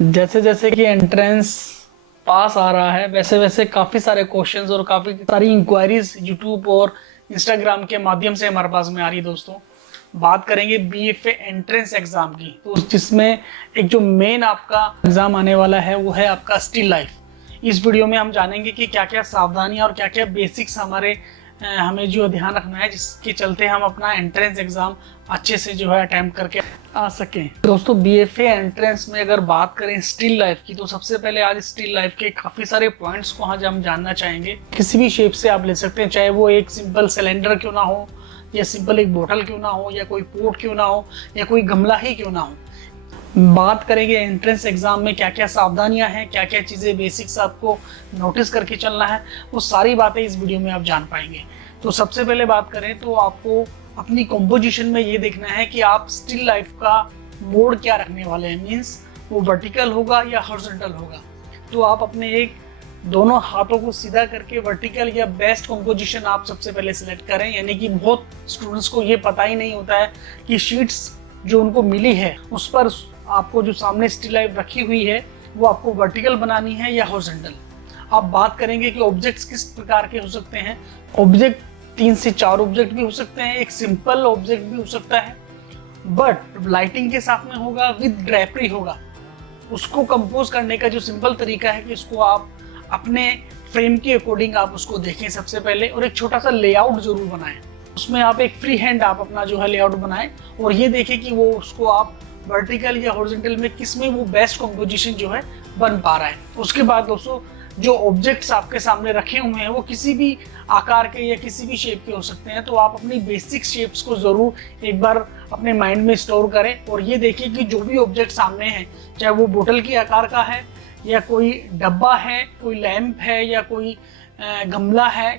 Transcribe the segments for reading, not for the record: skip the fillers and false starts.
जैसे जैसे कि एंट्रेंस पास आ रहा है वैसे वैसे काफ़ी सारे क्वेश्चंस और काफ़ी सारी इंक्वायरीज यूट्यूब और इंस्टाग्राम के माध्यम से हमारे पास में आ रही है। दोस्तों बात करेंगे बीएफए एंट्रेंस एग्जाम की, तो जिसमें एक जो मेन आपका एग्जाम आने वाला है वो है आपका स्टिल लाइफ। इस वीडियो में हम जानेंगे कि क्या क्या सावधानियां और क्या क्या बेसिक्स हमें जो ध्यान रखना है जिसके चलते हम अपना एंट्रेंस एग्जाम अच्छे से जो है अटेम्प्ट करके आ सकें। दोस्तों बीएफए एंट्रेंस में अगर बात करें स्टिल लाइफ की, तो सबसे पहले आज स्टिल लाइफ के काफ़ी सारे पॉइंट्स को आज हम जानना चाहेंगे। किसी भी शेप से आप ले सकते हैं, चाहे वो एक सिंपल सिलेंडर क्यों ना हो, या सिंपल एक बोतल क्यों ना हो, या कोई पोट क्यों ना हो, या कोई गमला ही क्यों ना हो। बात करेंगे एंट्रेंस एग्जाम में क्या क्या सावधानियां हैं, क्या क्या चीज़ें बेसिक्स आपको नोटिस करके चलना है, वो सारी बातें इस वीडियो में आप जान पाएंगे। तो सबसे पहले बात करें तो आपको अपनी कॉम्पोजिशन में ये देखना है कि आप स्टिल लाइफ का मोड क्या रखने वाले हैं, मीन्स वो वर्टिकल होगा या हॉरिजॉन्टल होगा। तो आप अपने एक दोनों हाथों को सीधा करके वर्टिकल या बेस्ट कॉम्पोजिशन आप सबसे पहले सिलेक्ट करें। यानी कि बहुत स्टूडेंट्स को ये पता ही नहीं होता है कि शीट्स जो उनको मिली है उस पर आपको जो सामने स्टिल लाइफ रखी हुई है वो आपको वर्टिकल बनानी है या हॉरिजॉन्टल। आप बात करेंगे कि ऑब्जेक्ट्स किस प्रकार के हो सकते हैं। ऑब्जेक्ट 3 से 4 ऑब्जेक्ट भी हो सकते हैं, एक सिंपल ऑब्जेक्ट भी हो सकता है, बट लाइटिंग के साथ में होगा, विद ड्रेपरी होगा। उसको कंपोज करने का जो सिंपल तरीका है कि उसको आप अपने फ्रेम के अकॉर्डिंग आप उसको देखें सबसे पहले, और एक छोटा सा लेआउट जरूर बनाएं। उसमें आप एक फ्री हैंड आप अपना जो है लेआउट बनाएं और ये देखें कि वो उसको आप वर्टिकल या हॉरिजॉन्टल में किस में वो बेस्ट कंपोजिशन जो है बन पा रहा है। उसके बाद दोस्तों जो ऑब्जेक्ट्स आपके सामने रखे हुए हैं वो किसी भी आकार के या किसी भी शेप के हो सकते हैं। तो आप अपनी बेसिक शेप्स को ज़रूर एक बार अपने माइंड में स्टोर करें और ये देखिए कि जो भी ऑब्जेक्ट सामने है, चाहे वो बोतल की आकार का है या कोई डब्बा है, कोई लैंप है या कोई गमला है,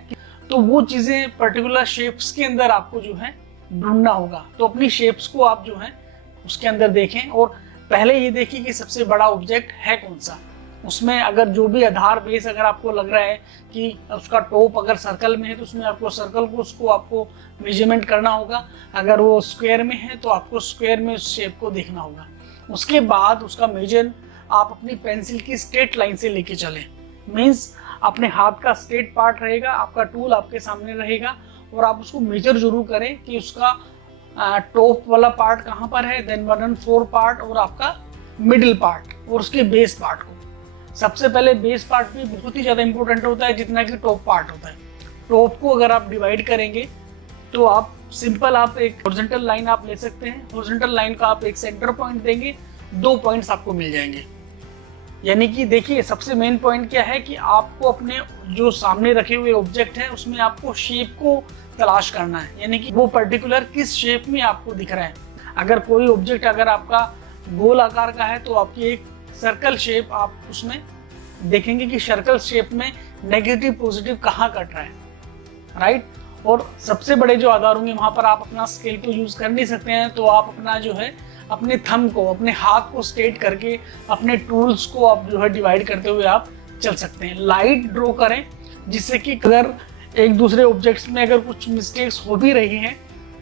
तो वो चीज़ें पर्टिकुलर शेप्स के अंदर आपको जो है ढूंढना होगा। तो अपनी शेप्स को आप जो है उसके अंदर देखें और पहले ये देखिए कि सबसे बड़ा ऑब्जेक्ट है कौन सा। उसमें अगर जो भी आधार बेस अगर आपको लग रहा है कि उसका टॉप अगर सर्कल में है तो उसमें आपको सर्कल को उसको आपको मेजरमेंट करना होगा। अगर वो स्क्वायर में है तो आपको स्क्वायर में उस शेप को देखना होगा। उसके बाद उसका मेजर आप अपनी पेंसिल की स्ट्रेट लाइन से लेके चलें। मीन्स अपने हाथ का स्ट्रेट पार्ट रहेगा, आपका टूल आपके सामने रहेगा और आप उसको मेजर जरूर करें कि उसका टॉप वाला पार्ट कहाँ पर है, देन 1/4 पार्ट और आपका मिडिल पार्ट और उसके बेस पार्ट को। सबसे पहले बेस पार्ट भी बहुत ही ज़्यादा इंपॉर्टेंट होता है जितना कि टॉप पार्ट होता है। टॉप को अगर आप डिवाइड करेंगे तो आप सिंपल आप एक हॉरिजॉन्टल लाइन आप ले सकते हैं। हॉरिजॉन्टल लाइन का आप एक सेंटर पॉइंट देंगे, 2 पॉइंट्स आपको मिल जाएंगे। यानी कि देखिए सबसे मेन पॉइंट क्या है कि आपको अपने जो सामने रखे हुए ऑब्जेक्ट है उसमें आपको शेप को तलाश करना है, यानी कि वो पर्टिकुलर किस शेप में आपको दिख रहा है। अगर कोई ऑब्जेक्ट अगर आपका गोल आकार का है तो आपकी एक सर्कल शेप आप उसमें देखेंगे कि सर्कल शेप में नेगेटिव पॉजिटिव कहाँ कट रहा है, राइट। और सबसे बड़े जो आधार होंगे वहां पर आप अपना स्केल तो यूज कर नहीं सकते हैं, तो आप अपना जो है अपने थंब को, अपने हाथ को स्ट्रेट करके अपने टूल्स को आप जो है डिवाइड करते हुए आप चल सकते हैं। लाइट ड्रॉ करें जिससे कि अगर एक दूसरे ऑब्जेक्ट्स में अगर कुछ मिस्टेक्स हो भी रही हैं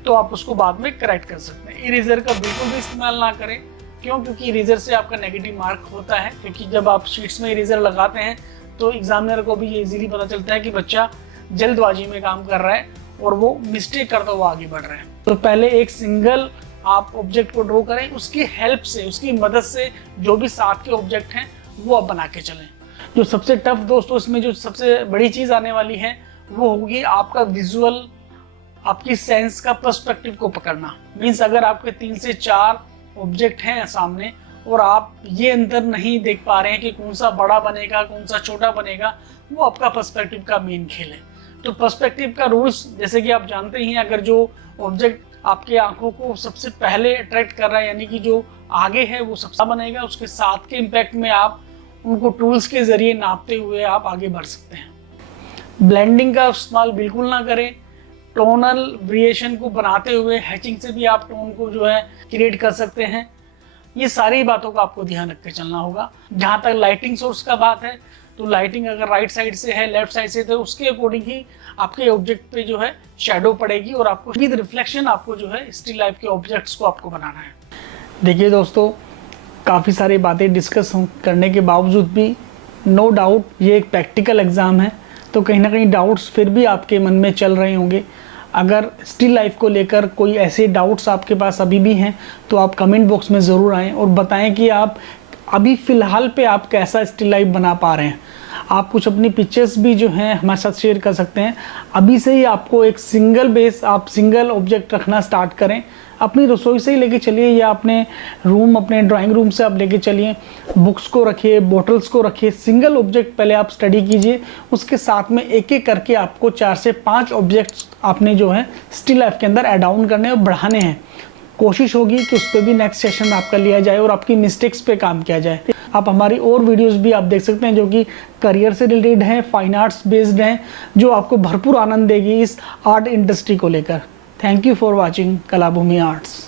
तो आप उसको बाद में करेक्ट कर सकते हैं। इरेजर का बिल्कुल भी इस्तेमाल ना करें, क्यों? क्योंकि इरेजर से आपका नेगेटिव मार्क होता है। क्योंकि जब आप शीट्स में इरेजर लगाते हैं तो एग्जामिनर को भी ये इजीली पता चलता है कि बच्चा जल्दबाजी में काम कर रहा है और वो मिस्टेक करता हुआ आगे बढ़ रहा है। तो पहले एक सिंगल आप ऑब्जेक्ट को ड्रॉ करें, उसकी हेल्प से, उसकी मदद से जो भी साथ के ऑब्जेक्ट हैं वो आप बना के चलें। जो सबसे टफ दोस्तों इसमें जो सबसे बड़ी चीज़ आने वाली है वो होगी आपका विजुअल, आपकी सेंस का पर्सपेक्टिव को पकड़ना। मीन्स अगर आपके 3 से 4 ऑब्जेक्ट हैं सामने और आप ये अंतर नहीं देख पा रहे हैं कि कौन सा बड़ा बनेगा कौन सा छोटा बनेगा, वो आपका पर्सपेक्टिव का मेन खेल है। तो पर्सपेक्टिव का रूल्स जैसे कि आप जानते ही हैं, अगर जो ऑब्जेक्ट आपके आंखों को सबसे पहले अट्रैक्ट कर रहा है, यानी कि जो आगे है वो सबसे बनेगा, उसके साथ के इम्पैक्ट में आप उनको टूल्स के जरिए नापते हुए आप आगे बढ़ सकते हैं। ब्लेंडिंग का इस्तेमाल बिल्कुल ना करें। टोनल वेरिएशन को बनाते हुए हैचिंग से भी आप टोन को जो है क्रिएट कर सकते हैं। ये सारी बातों का आपको ध्यान रख के चलना होगा। जहाँ तक लाइटिंग सोर्स का बात है तो लाइटिंग अगर राइट साइड से है, लेफ्ट साइड से, तो उसके अकॉर्डिंग ही आपके ऑब्जेक्ट पे जो है शैडो पड़ेगी और आपको विद रिफ्लेक्शन आपको जो है स्टिल लाइफ के ऑब्जेक्ट्स को आपको बनाना है। देखिए दोस्तों, काफ़ी सारी बातें डिस्कस करने के बावजूद भी नो डाउट ये एक प्रैक्टिकल एग्ज़ाम है, तो कहीं ना कहीं डाउट्स फिर भी आपके मन में चल रहे होंगे। अगर स्टिल लाइफ को लेकर कोई ऐसे डाउट्स आपके पास अभी भी हैं तो आप कमेंट बॉक्स में ज़रूर आएँ और बताएं कि आप अभी फ़िलहाल पे आप कैसा स्टिल लाइफ बना पा रहे हैं। आप कुछ अपनी पिक्चर्स भी जो हैं हमारे साथ शेयर कर सकते हैं। अभी से ही आपको एक सिंगल बेस, आप सिंगल ऑब्जेक्ट रखना स्टार्ट करें। अपनी रसोई से ही लेके चलिए या अपने रूम, अपने ड्राइंग रूम से आप लेके चलिए। बुक्स को रखिए, बॉटल्स को रखिए, सिंगल ऑब्जेक्ट पहले आप स्टडी कीजिए। उसके साथ में एक एक करके आपको 4 से 5 ऑब्जेक्ट्स आपने जो है स्टिल लाइफ के अंदर ऐड ऑन करने और बढ़ाने हैं। कोशिश होगी कि उस पर भी नेक्स्ट सेशन आपका लिया जाए और आपकी मिस्टेक्स पे काम किया जाए। आप हमारी और वीडियोस भी आप देख सकते हैं जो कि करियर से रिलेटेड हैं, फाइन आर्ट्स बेस्ड हैं, जो आपको भरपूर आनंद देगी इस आर्ट इंडस्ट्री को लेकर। Thank you for watching Kalabhoomi arts.